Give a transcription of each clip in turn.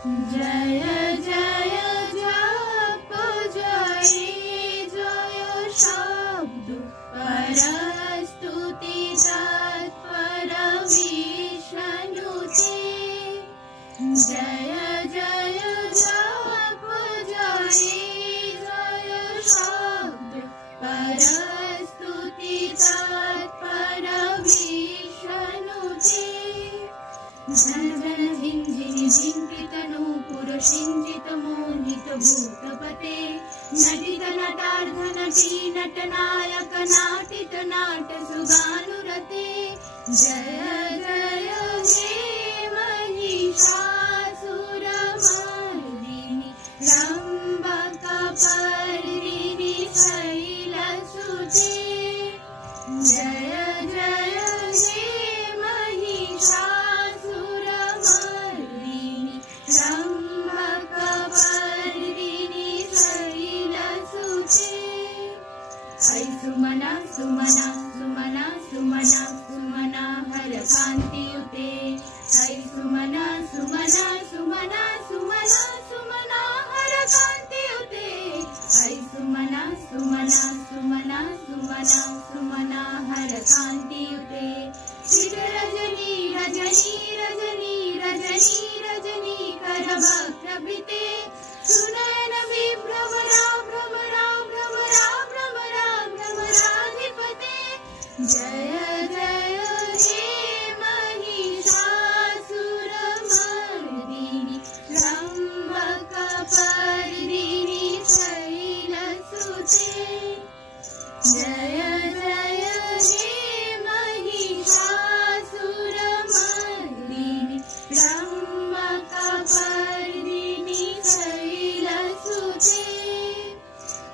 जय जय जप जय जय शब्द परस्तुति तत्पर विष्णुते। जय जय जप जय जय शब्द परस्तुति तत्पर विष्णुते। जन जन झिंझिनि झिंकित नूपुर सिंचित मोहित भूतपते। नटित नटार्ध नटी नटनायक नाटित नाट सुगानुरते। जय जय हे महिषासुरमर्दिनि रम्भकपर्दिनि शैलसुते। जय जय हे महिषासुरमर्दिनि रम्भकपर्दिनि शैलसुते। ऐ सुमना सुमना सुमना सुमना सुमना हरकान्तियुते। ऐ सुमना सुमना सुमना सुमना सुमना हरकान्तियुते। ऐ सुमना सुमना सुमना सुमना सुमना हरकान्तियुते। चिररजनी रजनी रजनी रजनी रजनी करभक्रभिते। सुनयन विभ्रमरा भ्रमरा भ्रमरा भ्रमरा भ्रमराधिपते। जय जय हे महिषासुरमर्दिनि रम्भकपर्दिनि शैलसुते। जय जय हे महिषासुरमर्दिनि रम्भकपर्दिनि शैलसुते।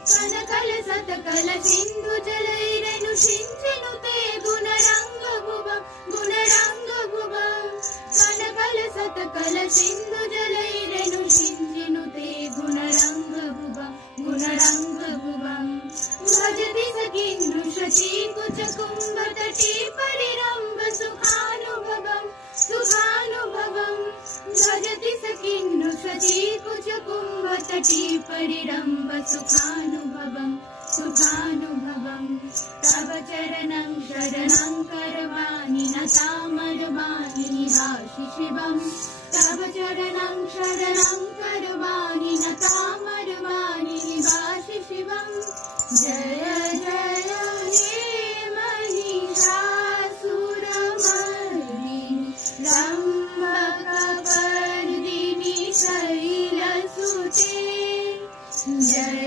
कनकल सतकल सिंधु जलैरेनु सिंचिनुते गुणरंगभुवं गुणरंगभुवं। कनकल सतकल सिंधु जलैरेनु सिंचिनुते गुणरंगभुवं गुणरंगभुवं। भजति सखीन्द्रु शचीकुचकुम्भतटी परिरम्भ सुखानुभवं सुखानुभवं। भजति सखीन्द्रु शचीकुचकुम्भतटी परिरम्भ सुखानुभवं सुखानुभवं। तव चरणं शरणं करवाणि नतामरवाणि निवासि शिवं। तव चरणं शरणं करवाणि नतामरवाणि निवासि शिवं। जय जय हे महिषासुरमर्दिनि रम्भकपर्दिनि शैलसुते। जय